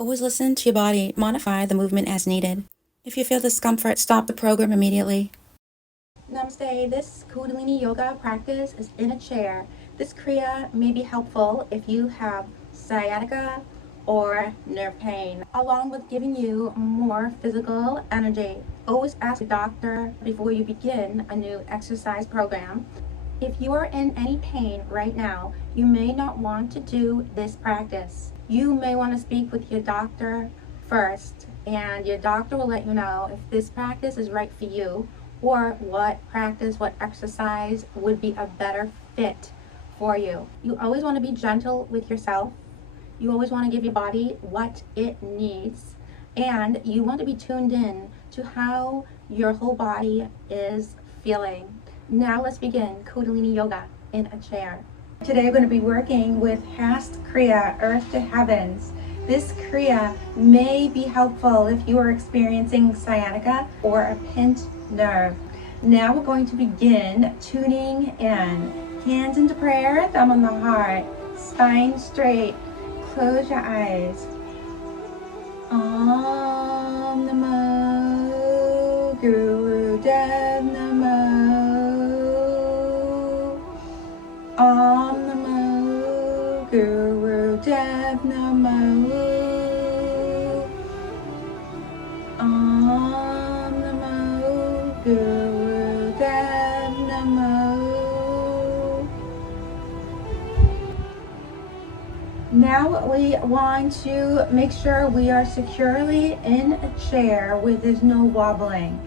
Always listen to your body, modify the movement as needed. If you feel discomfort, stop the program immediately. Namaste. This Kundalini Yoga practice is in a chair. This Kriya may be helpful if you have sciatica or nerve pain, along with giving you more physical energy. Always ask a doctor before you begin a new exercise program. If you are in any pain right now, you may not want to do this practice. You may want to speak with your doctor first, and your doctor will let you know if this practice is right for you or what exercise would be a better fit for you. You always want to be gentle with yourself. You always want to give your body what it needs, and you want to be tuned in to how your whole body is feeling. Now let's begin Kundalini Yoga in a chair. Today we're going to be working with Hast Kriya, Earth to Heavens. This Kriya may be helpful if you are experiencing sciatica or a pinched nerve. Now we're going to begin tuning in. Hands into prayer, thumb on the heart, spine straight. Close your eyes. Om Namo Guru Dev Namo. Om Namo Guru Dev Namo. Om Namo Guru Dev Namo. Now we want to make sure we are securely in a chair where there's no wobbling.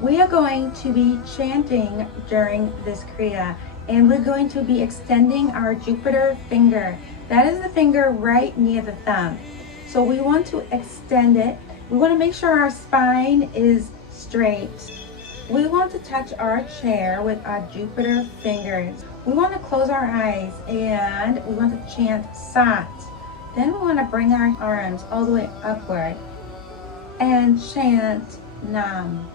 We are going to be chanting during this Kriya, and we're going to be extending our Jupiter finger. That is the finger right near the thumb. So we want to extend it. We want to make sure our spine is straight. We want to touch our chair with our Jupiter fingers. We want to close our eyes and we want to chant Sat. Then we want to bring our arms all the way upward and chant Nam.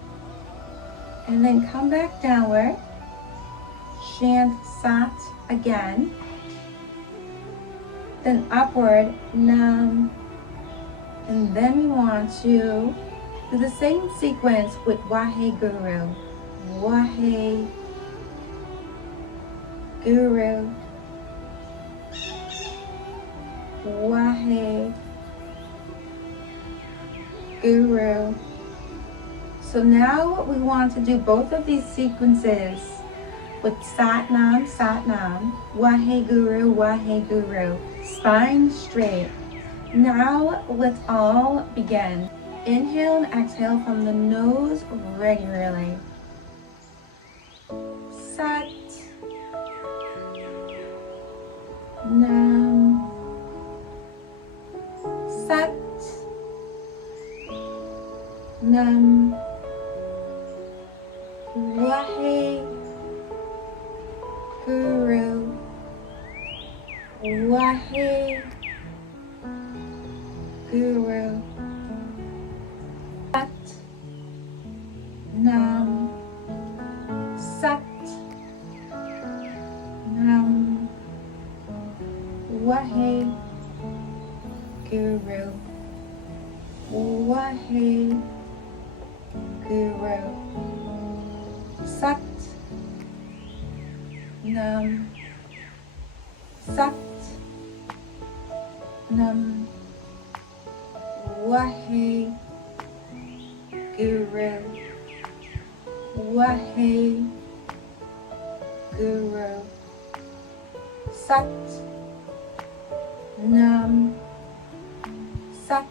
And then come back downward, chant Sat again. Then upward, Nam. And then we want to do the same sequence with Waheguru. Waheguru. Waheguru. So now we want to do both of these sequences with Satnam, Satnam, Waheguru, Waheguru, spine straight. Now let's all begin. Inhale and exhale from the nose regularly. Sat, Nam, Sat, Nam, Waheguru, Waheguru. Sat, Nam, Sat, Nam, Waheguru, Waheguru. Sat, Nam, Sat, Nam, Waheguru, Waheguru. Sat, Nam, Sat,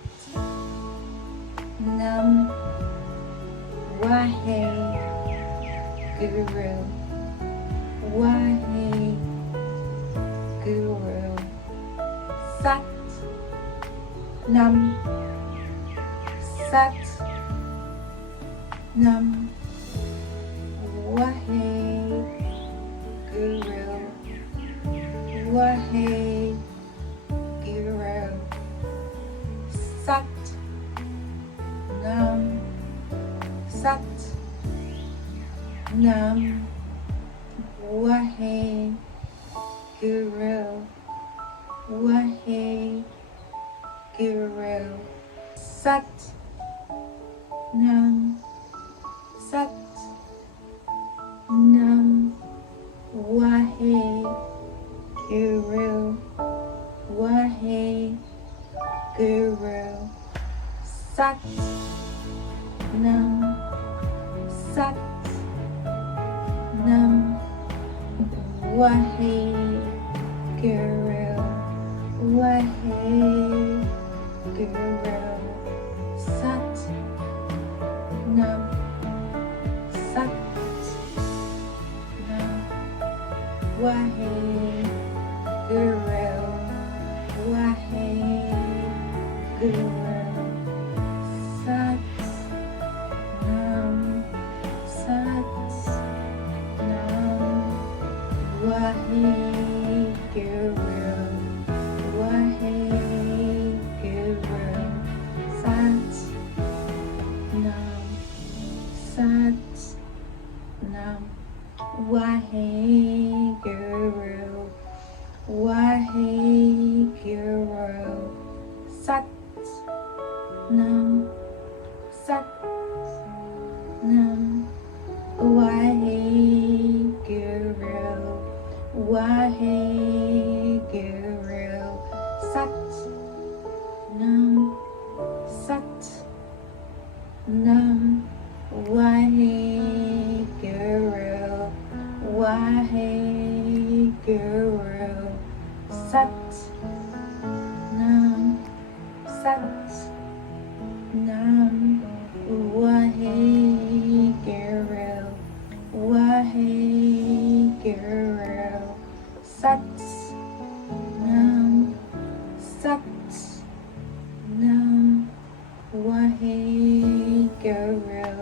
Nam, Waheguru, Waheguru. Sat, Nam, Sat, Nam, Waheguru, Waheguru. Sat, Nam, Sat, Nam, Waheguru, Waheguru. Guru. Sat Nam. Sat Nam. Wahe Guru. Wahe Guru. Sat Nam. Sat Nam. Wahe Guru. Wahe Guru. Sat Nam. Sat Nam. Wahe Guru. Wahe Guru. Sat Nam. Sat Nam. Wahe Guru. Wahe Guru. Sat Nam. Sat Nam. Wahe Guru. Wahe Guru. Sat Nam. Sat Nam. Wahe Guru. Wahe Guru. Sat Nam. Sat Nam. Wahe Guru. Wahe Guru. Sat Nam. Sat Nam. Wahe Guru. Wahe Guru. Sat Nam. Sat Nam. Wahe Guru.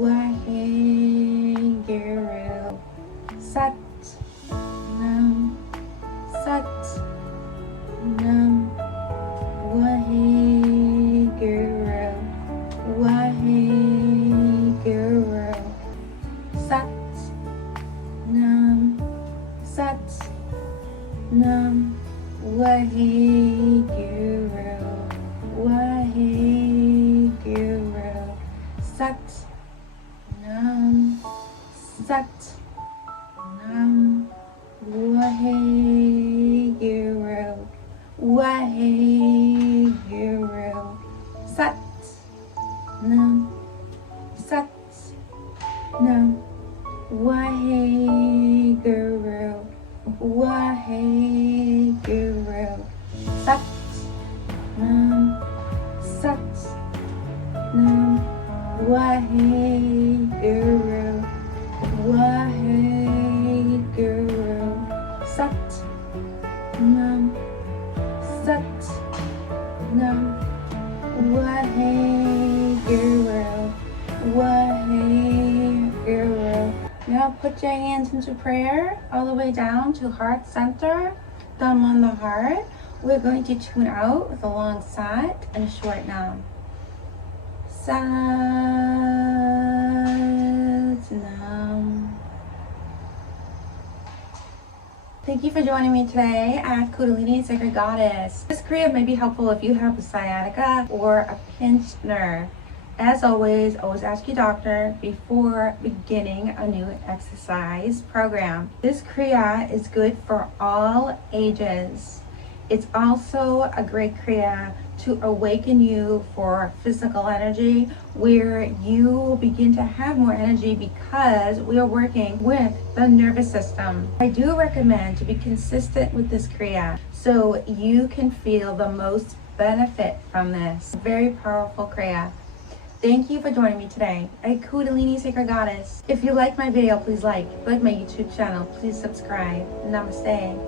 Wahe Guru. Sat Nam. Sat Nam. Wahe Guru. Wahe Guru. Sat Nam. Sat Nam. Wahe Guru. Wahe Guru. Sat Nam. Sat Nam. Wahe Guru. Wahe Guru. Sat Nam. Sat Nam. Wahe Guru. Wahe Guru. Sat Nam. Sat Nam. Wahe Guru. Wahe Guru. Sat Nam. Sat Nam. Wahe Guru. Wahe Guru. Now put your hands into prayer all the way down to heart center, thumb on the heart. We're going to tune out with a long sat and a short nam. Sat Nam. Thank you for joining me today at Kundalini Sacred Goddess. This Kriya may be helpful if you have a sciatica or a pinched nerve. As always ask your doctor before beginning a new exercise program. This Kriya is good for all ages. It's also a great Kriya to awaken you for physical energy, where you will begin to have more energy because we are working with the nervous system. I do recommend to be consistent with this Kriya so you can feel the most benefit from this very powerful Kriya. Thank you for joining me today at Kundalini Sacred Goddess. If you like my video, please like my YouTube channel. Please subscribe. Namaste.